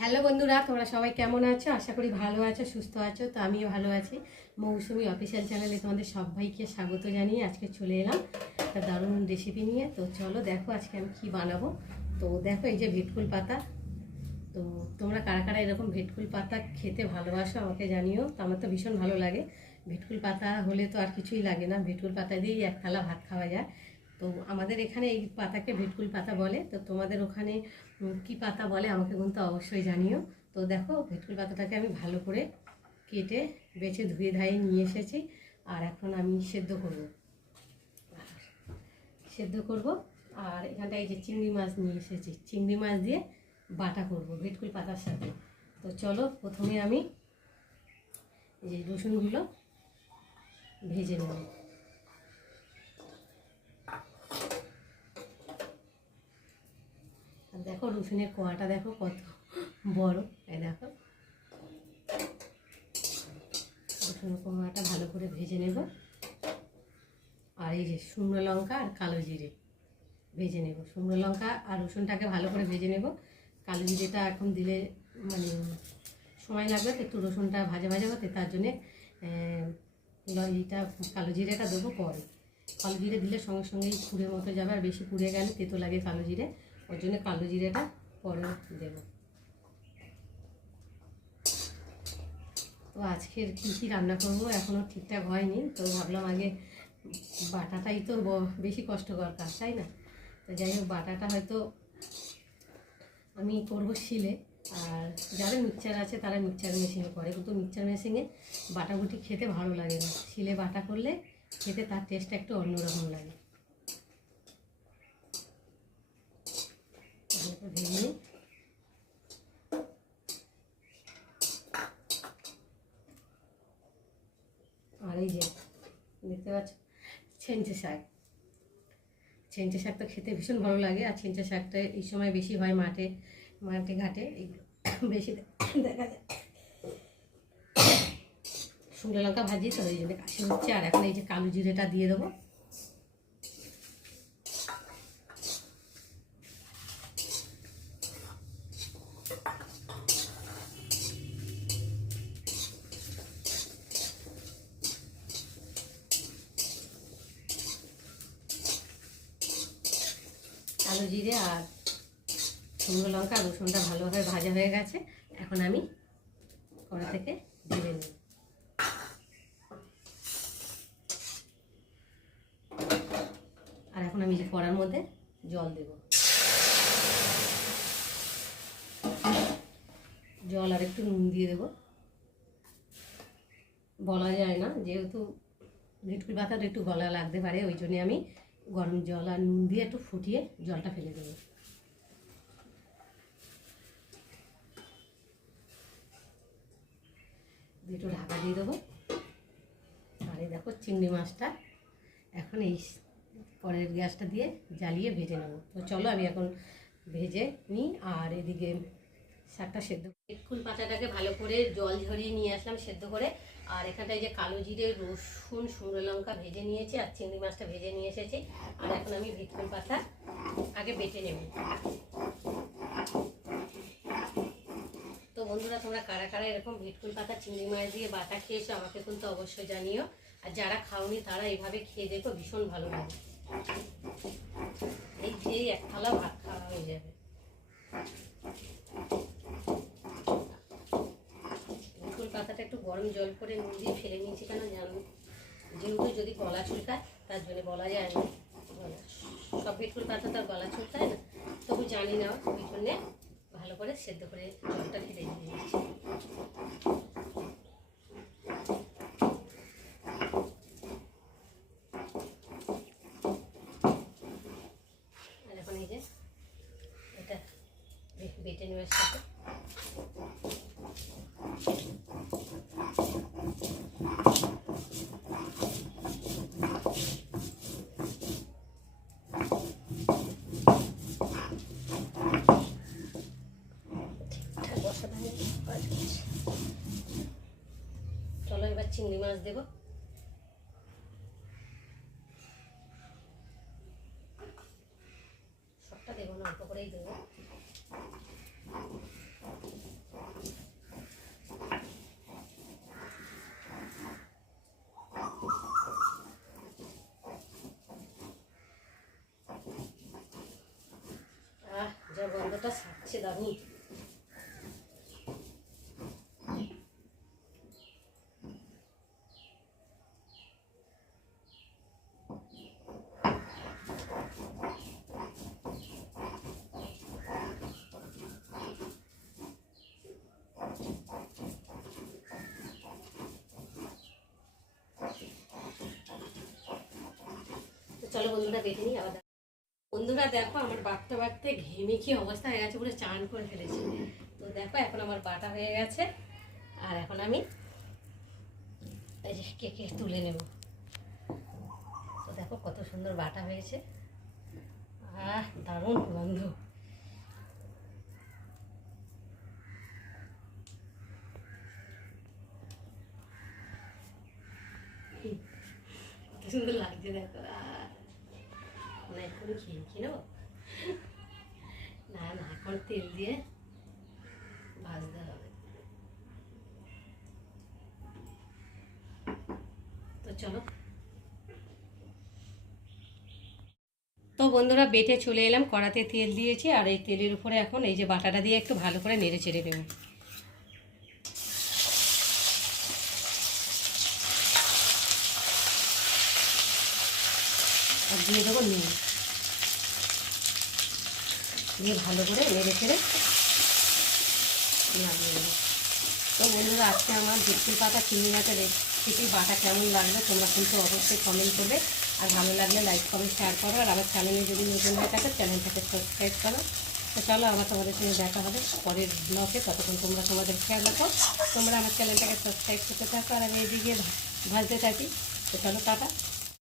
Hello বন্ধুরা, তোমরা সবাই কেমন আছো? আশা করি ভালো আছো, সুস্থ আছো। তো আমিও ভালো আছি। মৌসুমি অফিসিয়াল চ্যানেলে তোমাদের সবাইকে স্বাগত জানিয়ে আজকে চলে এলাম একটা দারুণ রেসিপি নিয়ে। তো চলো দেখো আজকে আমি কী বানাবো। তো দেখো এই যে ভেটকুল পাতা। তো তোমরা কারা কারা এরকম ভেটকুল পাতা খেতে ভালোবাসো আমাকে জানিও। তো আমার তো ভীষণ ভালো লাগে। ভেটকুল পাতা হলে তো আর কিছুই লাগে না, ভেটকুল পাতা দিয়েই এক থালা ভাত খাওয়া যায়। তো আমাদের এখানে এই পাতাকে ভেটকুল পাতা বলে। তো তোমাদের ওখানে কি পাতা বলে আমাকে কিন্তু অবশ্যই জানিও। তো দেখো ভেটকুল পাতাটাকে আমি ভালো করে কেটে বেছে ধুয়ে ধায়ে নিয়ে এসেছি। আর এখন আমি সেদ্ধ করব। আর এখানটা এই যে চিংড়ি মাছ নিয়ে এসেছি, চিংড়ি মাছ দিয়ে বাটা করব ভেটকুল পাতার সাথে। তো চলো প্রথমে আমি এই যে রসুনগুলো ভেজে নেব। আর দেখো রসুনের কোয়াটা দেখো কত বড়। এই দেখো রসুনের কোয়াটা ভালো করে ভেজে নেব। আর এই যে শুকনো লঙ্কা আর কালো জিরে ভেজে নেব। শুকনো লঙ্কা আর রসুনটাকে ভালো করে ভেজে নেব। কালো জিরেটা এখন দিলে মানে সময় লাগবে, তো একটু রসুনটা ভাজা ভাজা হতে, তার জন্যে এইটা কালো জিরেটা দেবো পরে। কালো জিরে দিলে সঙ্গে সঙ্গেই পুড়ে মতো যাবে, আর বেশি পুড়ে গেলে তেতো লাগে কালো জিরে, ওর জন্য কালো জিরেটা পরে দেবো। তো আজকের কী কী রান্না করবো এখনও ঠিকঠাক হয়নি, তো ভাবলাম আগে বাটাটাই তো বেশি কষ্টকর কাজ, তাই না? তো যাই হোক, বাটাটা হয়তো আমি করবো শিলে। আর যারা মিক্সচার আছে তারা মিক্সচার মেশিনে করে, কিন্তু মিক্সচার মেশিনে বাটাবুটি খেতে ভালো লাগে না। শিলে বাটা করলে খেতে তার টেস্টটা একটু অন্যরকম লাগে। ভেঙে আর এই যে দেখতে পাচ্ছ ছেঞ্চে শাক। ছেঞ্চে শাক তো খেতে ভীষণ ভালো লাগে। আর ছেঞ্চে শাকটা এই সময় বেশি হয় মাঠে ঘাটে, এইগুলো বেশি দেখা যায়। শুকনো লঙ্কা ভাজি তো এই জন্য কাশি হচ্ছে। আর এখন এই যে কালো জিরেটা দিয়ে দেবো। কালো জিরে আর শুকনো লঙ্কা রসুনটা ভালোভাবে ভাজা হয়ে গেছে। এখন আমি কড়া থেকে ঢেলে নিই। আর এখন আমি যে কড়ার মধ্যে জল দেব। জল আর একটু নুন দিয়ে দেবো। বলা যায় না, যেহেতু ভেটকুল পাতাটা একটু গলা লাগতে পারে, ওই জন্যে আমি গরম জল আর নুন দিয়ে একটু ফুটিয়ে জলটা ফেলে দেবো। একটু ঢাকা দিয়ে দেবো। আর এই দেখো চিংড়ি মাছটা এখন এই পরের গ্যাসটা দিয়ে জ্বালিয়ে ভেজে নেব। তো চলো আমি এখন ভেজে নিই। আর এদিকে শাকটা সেদ্ধ, ভেটকুল পাতাটাকে ভালো করে জল ঝরিয়ে নিয়ে আসলাম সেদ্ধ করে। আর এখানটায় যে কালো জিরে রসুন শুকনো লঙ্কা ভেজে নিয়েছি, আর চিংড়ি মাছটা ভেজে নিয়ে এসেছি। আর এখন আমি ভেটকুল পাতা আগে বেটে নেব। তো বন্ধুরা, তোমরা কারা কারা এরকম ভেটকুল পাতা চিংড়ি মাছ দিয়ে বাটা খেয়েছো আমাকে কিন্তু অবশ্যই জানিও। আর যারা খাওনি তারা এইভাবে খেয়ে দেখো, ভীষণ ভালো লাগে। এই যে এক থালা ভাত খাওয়া হয়ে যাবে। ভেটকুল পাতাটা একটু গরম জল করে নুন দিয়ে ফেলে নিয়েছি, কেন জানো, যেহেতু যদি গলা চুলকায় তার জন্য বলা যায় না। সব ভেটকুল পাতা তার গলা চুলকায় না, তবু জানি না, ওই জন্যে ভালো করে সেদ্ধ করে জলটা ফেলে দিয়ে দিচ্ছি। আর এখন এই যে এটা বেটে নেওয়ার সাথে চলো এবার চিংড়ি মাছ দেবো। সবটা দেবো না, অল্প করেই দেবো। বাবা সাচ্ছে দারুণ। চলো বন্ধুরা বেটে নিই আবার। বন্ধুরা দেখো আমার বাটতে বাটতে ঘেমে কি অবস্থা হয়ে গেছে, পুরো চান করে ফেলেছি। তো দেখো এখন আমার বাটা হয়ে গেছে, আর এখন আমি এই যে কেকে তুলে নেব। তো দেখো কত সুন্দর বাটা হয়েছে, দারুণ গন্ধ। কত সুন্দর লাগছে দেখো। না এখন খেয়ে নেবো, না না এখন তেল দিয়ে ভাজতে হবে। তো চলো। তো বন্ধুরা বেটে চলে এলাম, কড়াতে তেল দিয়েছি, আর এই তেলের উপরে এখন এই যে বাটাটা দিয়ে একটু ভালো করে নেড়ে চেড়ে দেবো। আর দিয়ে দেবো নুন, দিয়ে ভালো করে নেড়ে চেড়ে নামিয়ে দেবো। তো বন্ধুরা আজকে আমার ভেটকির পাতা চিংড়ি মাছের রেসিপি বাটা কেমন লাগলো তোমরা কিন্তু অবশ্যই কমেন্ট করবে, আর ভালো লাগলে লাইক কমেন্ট শেয়ার করো, আর আমার চ্যানেলে যদি নতুন হয়ে থাকে চ্যানেলটাকে সাবস্ক্রাইব করো। তো চলো আবার তোমাদের সঙ্গে দেখা হবে পরের ব্লগে, ততক্ষণ তোমরা তোমাদের খেয়াল রাখো, তোমরা আমার চ্যানেলটাকে সাবস্ক্রাইব করতে থাকো, আর আমি এদিকে ভাজতে থাকি। তো চলো টাটা।